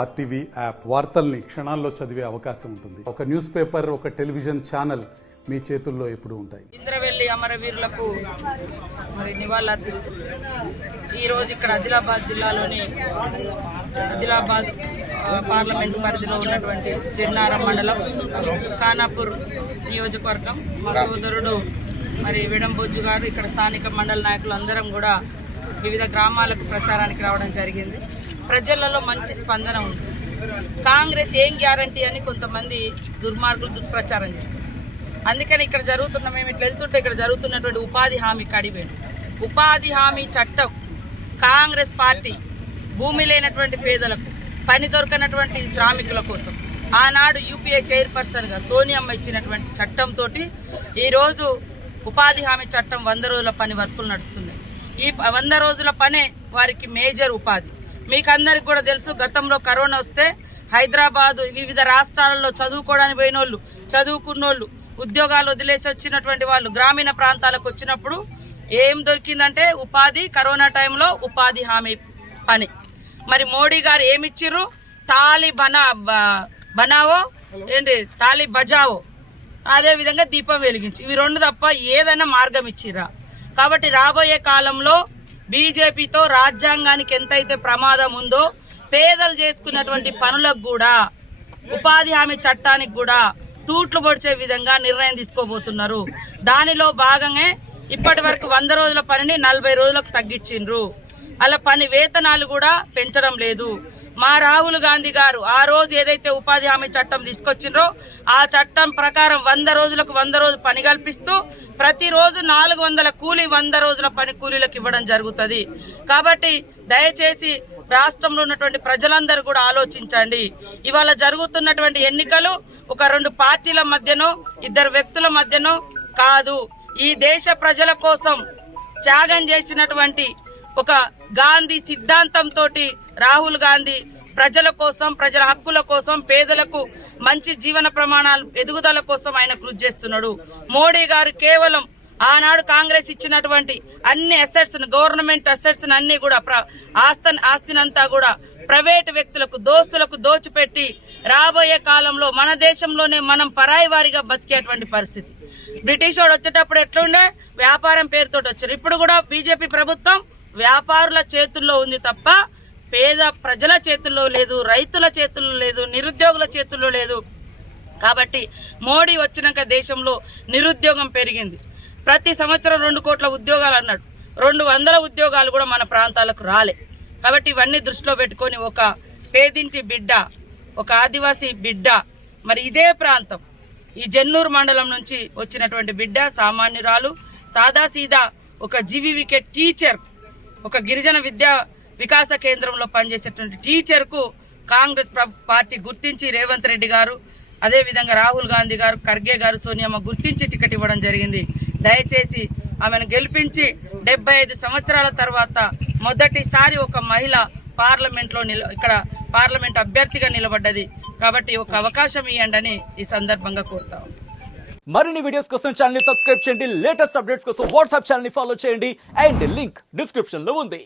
RTV app వార్తల్ని క్షణాల్లో చదివే అవకాశం ఉంటుంది. ఒక న్యూస్ పేపర్, ఒక టెలివిజన్ ఛానల్ మీ చేతుల్లో ఎప్పుడు ఉంటాయి. ఇంద్రవెల్లి అమరవీరులకు మరి నివాళులర్పిస్తూ ఈరోజు ఇక్కడ ఆదిలాబాద్ జిల్లాలోని ఆదిలాబాద్ పార్లమెంట్ పరిధిలో ఉన్నటువంటి జిన్నారం మండలం ఖానాపూర్ నియోజకవర్గం మా సోదరుడు మరి విడంబొజ్జు గారు ఇక్కడ స్థానిక మండల నాయకులు అందరం కూడా వివిధ గ్రామాలకు ప్రచారానికి రావడం జరిగింది. ప్రజలలో మంచి స్పందన ఉంది. కాంగ్రెస్ ఏం గ్యారంటీ అని కొంతమంది దుర్మార్గులు దుష్ప్రచారం చేస్తారు. అందుకని ఇక్కడ జరుగుతున్న మేము ఇట్లా వెళ్తుంటే ఇక్కడ జరుగుతున్నటువంటి ఉపాధి హామీ కడివేను ఉపాధి హామీ చట్టం కాంగ్రెస్ పార్టీ భూమి లేనటువంటి పేదలకు, పని దొరకనటువంటి శ్రామికుల కోసం ఆనాడు యూపీఏ చైర్పర్సన్ గా సోనియమ్మ ఇచ్చినటువంటి చట్టంతో ఈరోజు ఉపాధి హామీ చట్టం 100 రోజుల పని వర్కులు నడుస్తుంది. ఈ 100 రోజుల పనే వారికి మేజర్ ఉపాధి. మీకు అందరికి కూడా తెలుసు, గతంలో కరోనా వస్తే హైదరాబాద్ వివిధ రాష్ట్రాలలో చదువుకోవడానికి పోయినోళ్ళు, చదువుకున్నోళ్ళు, ఉద్యోగాలు వదిలేసి వచ్చినటువంటి వాళ్ళు గ్రామీణ ప్రాంతాలకు వచ్చినప్పుడు ఏం దొరికిందంటే ఉపాధి. కరోనా టైంలో ఉపాధి హామీ పని. మరి మోడీ గారు ఏమిచ్చిర్రు? తాలి బనావో ఏంటి, తాలి బజావో, అదే విధంగా దీపం వెలిగించి, ఇవి రెండు తప్ప ఏదైనా మార్గం ఇచ్చిర్రా? కాబట్టి రాబోయే కాలంలో బీజేపీతో రాజ్యాంగానికి ఎంతైతే ప్రమాదం ఉందో పేదలు చేసుకున్నటువంటి పనులకు కూడా ఉపాధి హామీ చట్టానికి కూడా తూట్లు పొడిచే విధంగా నిర్ణయం తీసుకోబోతున్నారు. దానిలో భాగంగా ఇప్పటి వరకు 100 రోజుల పనిని 40 రోజులకు తగ్గించిండ్రు. అలా పని వేతనాలు కూడా పెంచడం లేదు. మా రాహుల్ గాంధీ గారు ఆ రోజు ఏదైతే ఉపాధి హామీ చట్టం తీసుకొచ్చిండ్రో ఆ చట్టం ప్రకారం 100 రోజులకు 100 రోజులు పని కల్పిస్తూ ప్రతిరోజు 400 కూలీ 100 రోజుల పని కూలీలకు ఇవ్వడం జరుగుతుంది. కాబట్టి దయచేసి రాష్ట్రంలో ఉన్నటువంటి ప్రజలందరూ కూడా ఆలోచించండి. ఇవాళ జరుగుతున్నటువంటి ఎన్నికలు ఒక 2 పార్టీల మధ్యనో 2 వ్యక్తుల మధ్యనో కాదు. ఈ దేశ ప్రజల కోసం త్యాగం చేసినటువంటి ఒక గాంధీ సిద్ధాంతంతో రాహుల్ గాంధీ ప్రజల కోసం, ప్రజల హక్కుల కోసం, పేదలకు మంచి జీవన ప్రమాణాలు ఎదుగుదల కోసం ఆయన కృషి చేస్తున్నాడు. మోడీ గారు కేవలం ఆనాడు కాంగ్రెస్ ఇచ్చినటువంటి అన్ని అసెట్స్, గవర్నమెంట్ అసెట్స్ అన్ని కూడా ఆస్తినంతా కూడా ప్రైవేటు వ్యక్తులకు, దోస్తులకు దోచిపెట్టి రాబోయే కాలంలో మన దేశంలోనే మనం పరాయి వారిగా బతికేటువంటి పరిస్థితి. బ్రిటిష్ వాడు వచ్చేటప్పుడు ఎట్లుండే, వ్యాపారం పేరుతోటి వచ్చారు. ఇప్పుడు కూడా బీజేపీ ప్రభుత్వం వ్యాపారుల చేతుల్లో ఉంది తప్ప పేద ప్రజల చేతుల్లో లేదు, రైతుల చేతుల్లో లేదు, నిరుద్యోగుల చేతుల్లో లేదు. కాబట్టి మోడీ వచ్చినాక దేశంలో నిరుద్యోగం పెరిగింది. ప్రతి సంవత్సరం 2 కోట్ల ఉద్యోగాలు అన్నాడు, 200 ఉద్యోగాలు కూడా మన ప్రాంతాలకు రాలే. కాబట్టి ఇవన్నీ దృష్టిలో పెట్టుకొని ఒక పేదింటి బిడ్డ, ఒక ఆదివాసీ బిడ్డ, మరి ఇదే ప్రాంతం ఈ జన్నూరు మండలం నుంచి వచ్చినటువంటి బిడ్డ, సామాన్యురాలు, సాదాసీదా ఒక జీవీవికే టీచర్, ఒక గిరిజన విద్యా వికాస కేంద్రంలో పనిచేసేటువంటి టీచర్ కు కాంగ్రెస్ పార్టీ గుర్తించి రేవంత్ రెడ్డి గారు, అదే విధంగా రాహుల్ గాంధీ గారు, ఖర్గే గారు, సోనియమ్మ గుర్తించి టికెట్ ఇవ్వడం జరిగింది. దయచేసి ఆమెను గెలిపించి 75 సంవత్సరాల తర్వాత మొదటిసారి ఒక మహిళ పార్లమెంట్ లో ఇక్కడ పార్లమెంట్ అభ్యర్థిగా నిలబడ్డది. కాబట్టి ఒక అవకాశం ఇవ్వండి ఈ సందర్భంగా కోరుతాం. మరిన్ని వీడియోస్ కోసం ఛానల్ ని సబ్స్క్రైబ్ చేయండి. లేటెస్ట్ అప్డేట్స్ కోసం వాట్సాప్ ఛానల్ ని ఫాలో చేయండి. అండ్ లింక్ డిస్క్రిప్షన్ లో ఉంది.